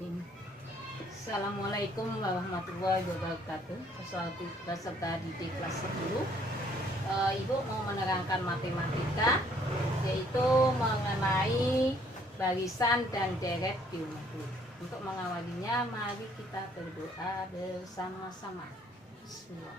ini. Assalamualaikum warahmatullahi wabarakatuh. Peserta didik kelas 10. Ibu mau menerangkan matematika, yaitu mengenai barisan dan deret geometri. Untuk mengawalinya, mari kita berdoa bersama-sama. Bismillah.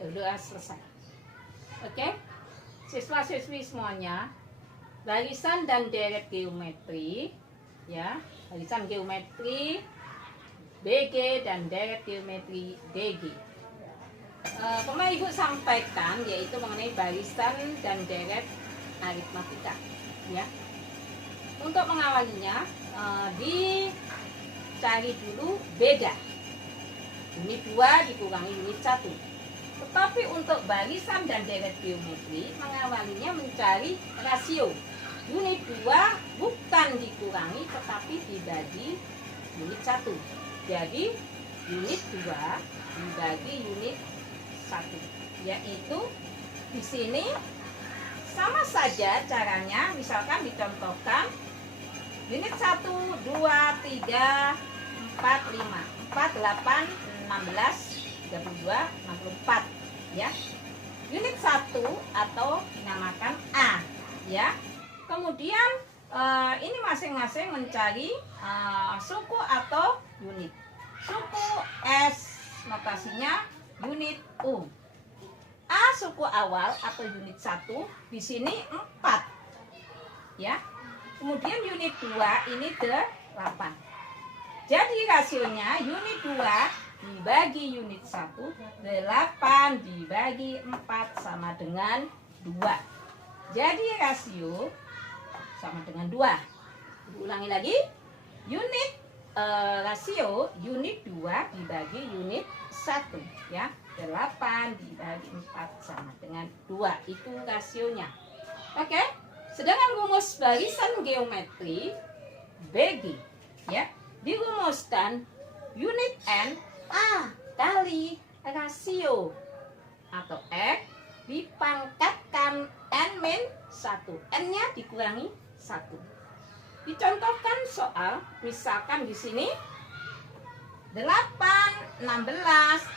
Berdoa selesai. Oke, siswa-siswi semuanya, barisan dan deret geometri, ya, barisan geometri BG dan deret geometri DG. Pernah Ibu sampaikan yaitu mengenai barisan dan deret aritmatika, ya. Untuk mengawalinya, dicari dulu beda. Unit 2 dikurangi unit 1. Tetapi untuk barisan dan deret geometri, mengawalinya mencari rasio. Unit 2 bukan dikurangi tetapi dibagi unit 1. Jadi unit 2 dibagi unit 1, yaitu di sini sama saja caranya. Misalkan dicontohkan unit 1, 2, 3, 4, 5, 4, 8, 16, 32, 64, ya. Unit 1 atau dinamakan A, ya. Kemudian ini masing-masing mencari suku atau unit. Suku S notasinya unit U. A suku awal atau unit 1 di sini 4, ya. Kemudian unit 2 ini 8. Jadi rasionya unit 2 dibagi unit 1, 8 dibagi 4 sama dengan 2. Jadi rasio sama dengan 2. Ulangi lagi. Unit rasio unit 2 dibagi unit 1, ya. 8 dibagi 4 sama dengan 2. Itu rasionya. Oke. Sedangkan rumus barisan geometri BG, ya, dirumuskan unit N A kali rasio atau X dipangkatkan N-1. N-nya dikurangi 1. Dicontohkan soal, misalkan di sini 8, 16,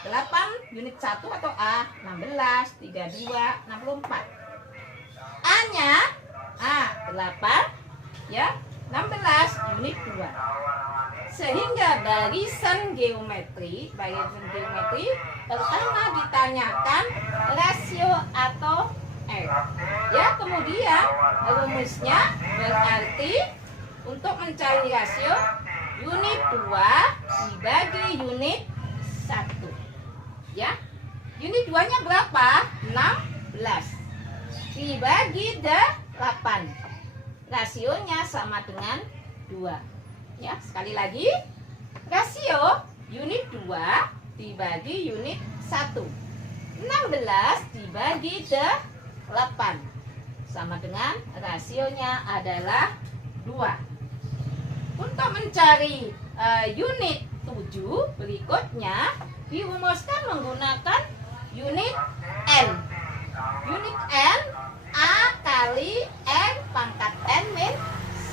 8 unit 1 atau A, 16, 32, 64. A-nya 8, ya, 16 unit 2. Sehingga barisan geometri pertama ditanyakan rasio atau X, ya. Kemudian rumusnya berarti untuk mencari rasio unit 2 dibagi unit 1, ya. Unit 2 nya berapa? 16 dibagi 8, rasionya sama dengan 2. Ya, sekali lagi, rasio unit 2 dibagi unit 1. 16 dibagi 8 sama dengan rasionya adalah 2. Untuk mencari unit 7 berikutnya dirumuskan menggunakan unit N. Unit N A kali N pangkat N min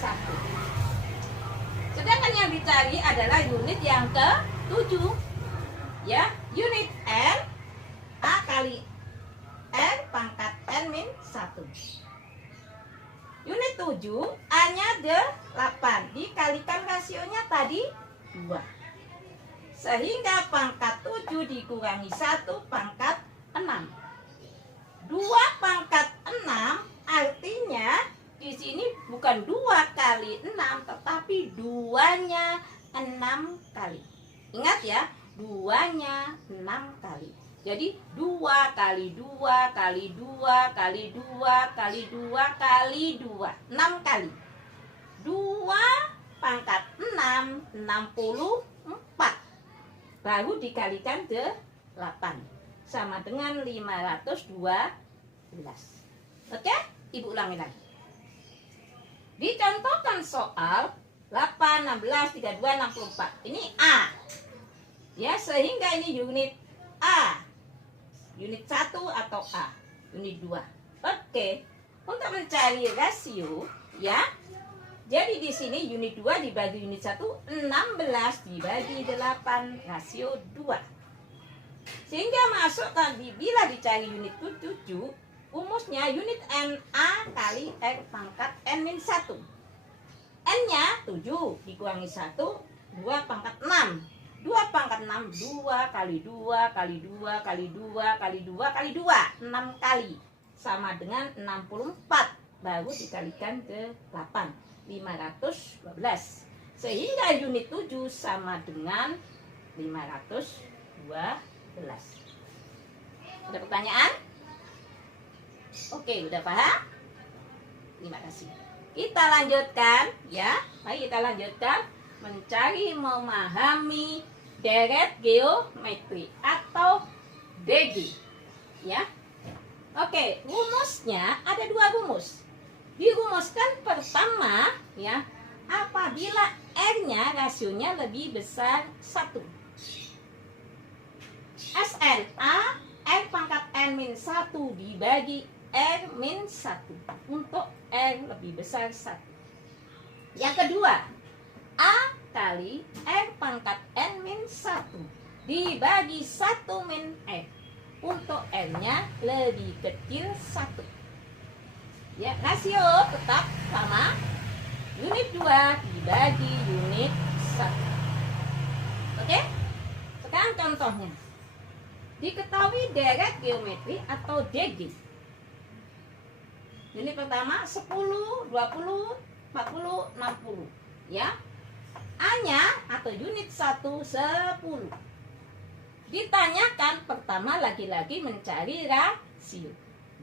1. Sedangkan yang dicari adalah unit yang ke-7, ya. Unit N A kali N pangkat N min 1. Unit 7 A-nya 8 dikalikan rasionya tadi 2. Sehingga pangkat 7 dikurangi 1 pangkat 6. 2 pangkat 6 artinya di sini bukan 2 kali 6, tetapi 2-nya 6 kali. Ingat ya, 2-nya 6 kali. Jadi 2 kali 2 kali 2 kali 2 kali 2 kali 2, 6 kali. 2 pangkat 6, 64. Baru dikalikan 8. Sama dengan 512. Oke? Ibu ulangi lagi. Dicontohkan soal 8, 16, 32, 64. Ini A. Ya, sehingga ini unit A. Unit 1 atau A. Unit 2. Oke. Untuk mencari rasio, ya. Jadi di sini unit 2 dibagi unit 1, 16 dibagi 8, rasio 2. Sehingga masukkan bila dicari unit 7, rumusnya unit NA kali R pangkat N-1. N-nya 7 dikurangi 1, 2 pangkat 6. 2 pangkat 6, 2 kali 2 kali 2 kali 2 kali 2 kali 2, 6 kali. Sama dengan 64. Baru dikalikan ke 8. 512. Sehingga unit 7 sama dengan 512. Ada pertanyaan? Oke, udah paham? Terima kasih. Kita lanjutkan ya. Mari kita lanjutkan mencari memahami deret geometri atau DG. Ya. Oke, rumusnya ada 2 rumus. Dirumuskan pertama ya, apabila R-nya rasionya lebih besar 1. SNA R pangkat N-1 dibagi R-1 untuk R lebih besar 1. Yang kedua, A kali R pangkat N-1 dibagi 1 min R untuk R-nya lebih kecil 1. Ya, rasio tetap sama. Unit 2 dibagi unit 1. Oke? Sekarang contohnya. Diketahui deret geometri atau DG. Unit pertama 10, 20, 40, 60. Ya. A-nya atau unit 1 10. Ditanyakan pertama lagi-lagi mencari rasio.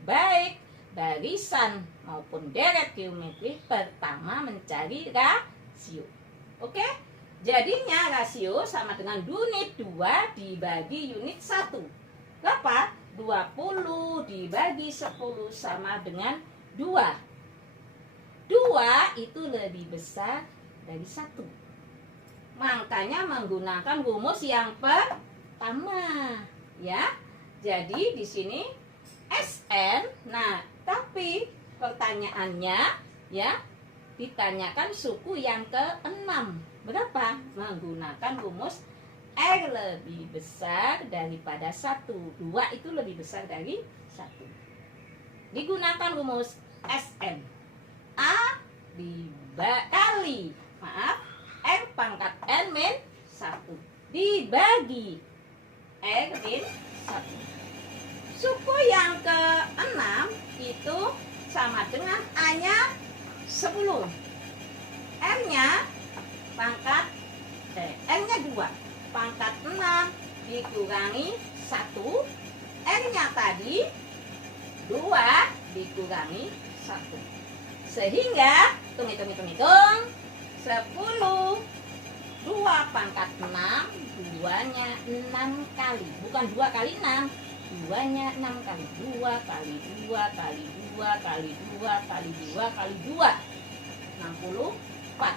Baik barisan maupun deret geometri, pertama mencari rasio. Oke? Jadinya rasio sama dengan unit 2 dibagi unit 1. Berapa? 20 dibagi 10 sama dengan 2. 2 itu lebih besar dari 1. Makanya menggunakan rumus yang pertama, ya. Jadi di sini SN. Nah, tapi pertanyaannya ya, ditanyakan suku yang ke-6. Berapa? Menggunakan rumus R lebih besar daripada 1. 2 itu lebih besar dari 1. Digunakan rumus SN. A dikali R pangkat N-1 dibagi R-1. Suku yang ke-6 itu sama dengan A-nya 10. R-nya pangkat R-nya 2. Pangkat 6 dikurangi 1. R-nya tadi 2 dikurangi 1. Sehingga hitung. 10 2 pangkat 6, 2-nya 6 kali. Bukan 2 kali 6, 2-nya 6 kali. 2 kali 2 kali 2 kali 2 kali 2 kali 2, 64.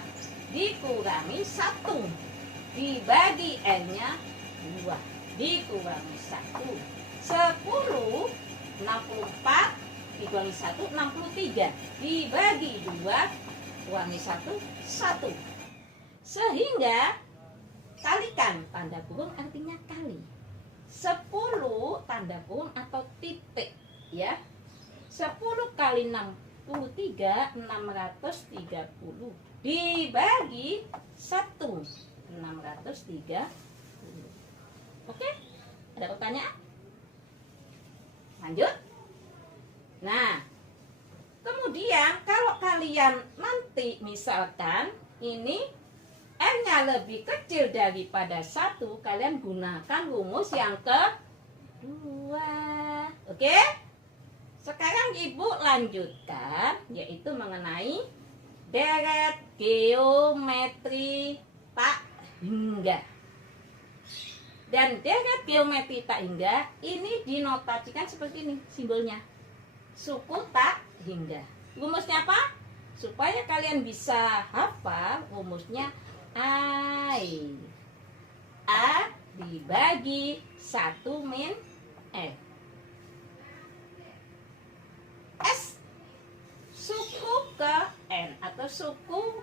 Dikurangi 1 dibagi N-nya 2 dikurangi 1. 10 64 dikurangi 1, 63 dibagi 2 kurangi 1, 1. Sehingga kalikan, tanda kurung artinya kali. 10 tanda kurung atau titik ya. 10 kali 63 630 dibagi 1 630. Oke? Ada pertanyaan? Lanjut. Nah, kemudian kalau kalian nanti misalkan ini N-nya lebih kecil daripada 1, kalian gunakan rumus yang ke-2. Oke? Sekarang Ibu lanjutkan, yaitu mengenai deret geometri tak hingga. Dan deret geometri tak hingga ini dinotasikan seperti ini simbolnya. Suku tak hingga. Rumusnya apa? Supaya kalian bisa hafal rumusnya A dibagi 1 min F. S suku ke N atau suku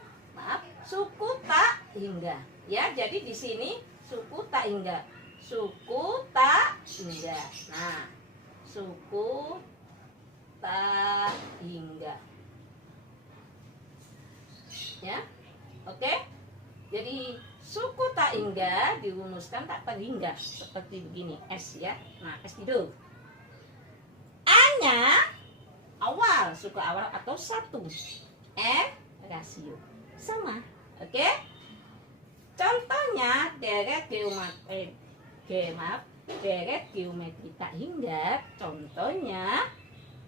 tak hingga. Ya, jadi di sini suku tak hingga. Suku tak hingga. Nah, suku tak hingga. Ya. Oke. Jadi suku tak hingga dirumuskan tak terhingga seperti begini, S ya. Nah, S itu. A-nya awal, suku awal atau 1. F rasio. Sama. Oke? Contohnya deret geometri tak hingga, contohnya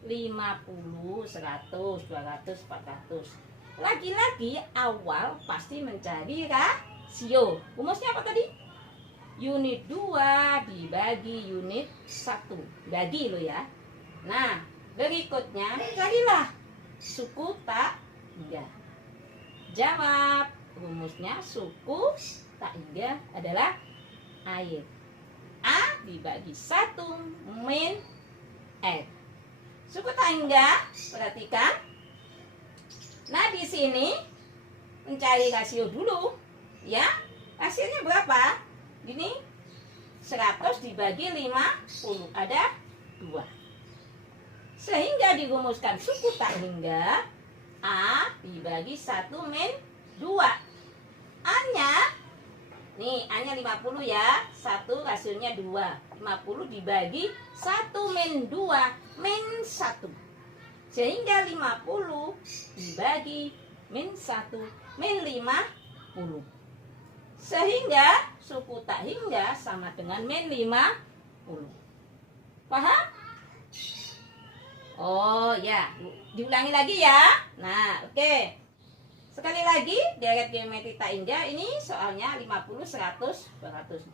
50, 100, 200, 400. Lagi-lagi awal pasti mencari rasio. Rumusnya apa tadi? Unit 2 dibagi unit 1. Bagi lo ya. Nah, berikutnya carilah suku tak hingga. Jawab. Rumusnya suku tak hingga adalah air. A dibagi 1 min F. Suku tak hingga, perhatikan. Nah, di sini mencari rasio dulu, ya. Hasilnya berapa? Ini 100 dibagi 50, ada 2. Sehingga dirumuskan suku tak hingga A dibagi 1 min 2. A-nya, nih A-nya 50 ya, 1 rasionya 2. 50 dibagi 1 min 2, min 1. Sehingga 50 dibagi min 1, min 50. Sehingga suku tak hingga sama dengan min 50. Paham? Oh ya, diulangi lagi ya. Nah, oke. Sekali lagi, deret geometri tak hingga ini soalnya 50, 100, 200,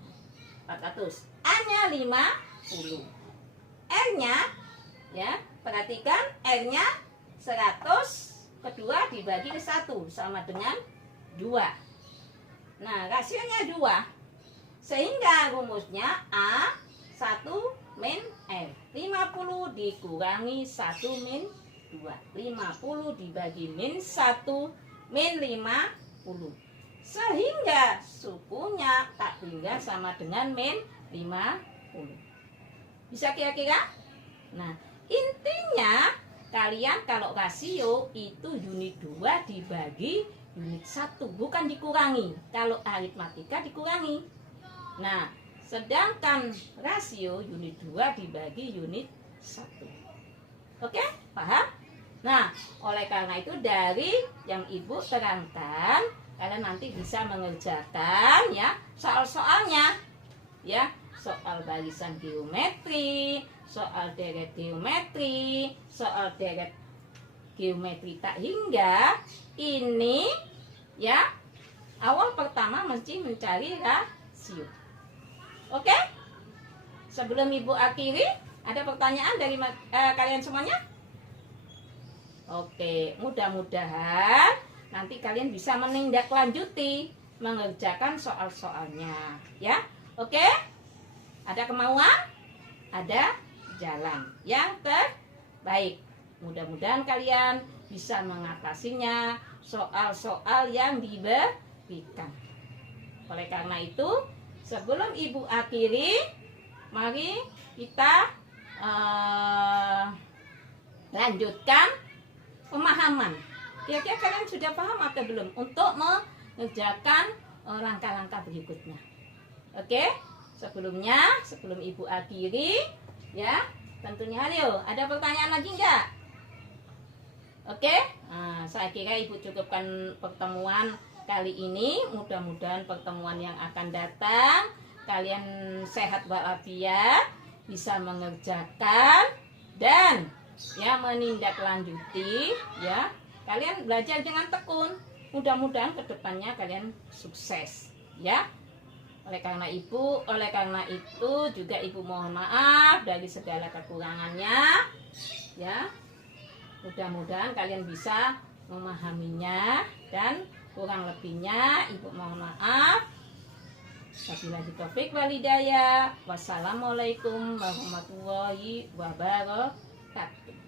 400. A-nya 50. R-nya ya, perhatikan R-nya 100 kedua dibagi ke 1 sama dengan 2. Nah, rasionya 2. Sehingga rumusnya A 1 min F. 50 dikurangi 1 min 2. 50 dibagi min 1 min 50. Sehingga sukunya tak hingga sama dengan min 50. Bisa kira-kira? Nah, intinya kalian kalau rasio itu unit 2 dibagi unit 1, bukan dikurangi. Kalau aritmatika dikurangi. Nah, sedangkan rasio unit 2 dibagi unit 1. Oke, paham? Nah, oleh karena itu dari yang Ibu terangkan, kalian nanti bisa mengerjakan ya soal-soalnya. Ya, soal barisan geometri, soal deret geometri, soal deret geometri tak hingga. Ini ya awal pertama mesti mencari rasio. Oke? Sebelum Ibu akhiri, ada pertanyaan dari kalian semuanya? Oke, mudah-mudahan nanti kalian bisa menindaklanjuti mengerjakan soal-soalnya ya. Oke? Ada kemauan? Ada jalan yang terbaik. Mudah-mudahan kalian bisa mengatasinya soal-soal yang diberikan. Oleh karena itu, sebelum Ibu akhiri, mari kita lanjutkan pemahaman. Kira-kira kalian sudah paham atau belum untuk mengerjakan langkah-langkah berikutnya? Oke? Sebelum Ibu akhiri, ya, tentunya ayo, ada pertanyaan lagi enggak? Oke? Nah, saya kira Ibu cukupkan pertemuan kali ini. Mudah-mudahan pertemuan yang akan datang kalian sehat walafiat, bisa mengerjakan dan ya menindaklanjuti ya. Kalian belajar dengan tekun. Mudah-mudahan kedepannya kalian sukses ya. Oleh karena itu juga Ibu mohon maaf dari segala kekurangannya ya. Mudah-mudahan kalian bisa memahaminya dan kurang lebihnya Ibu mohon maaf. Wabillahi taufik walhidayah. Wassalamualaikum warahmatullahi wabarakatuh.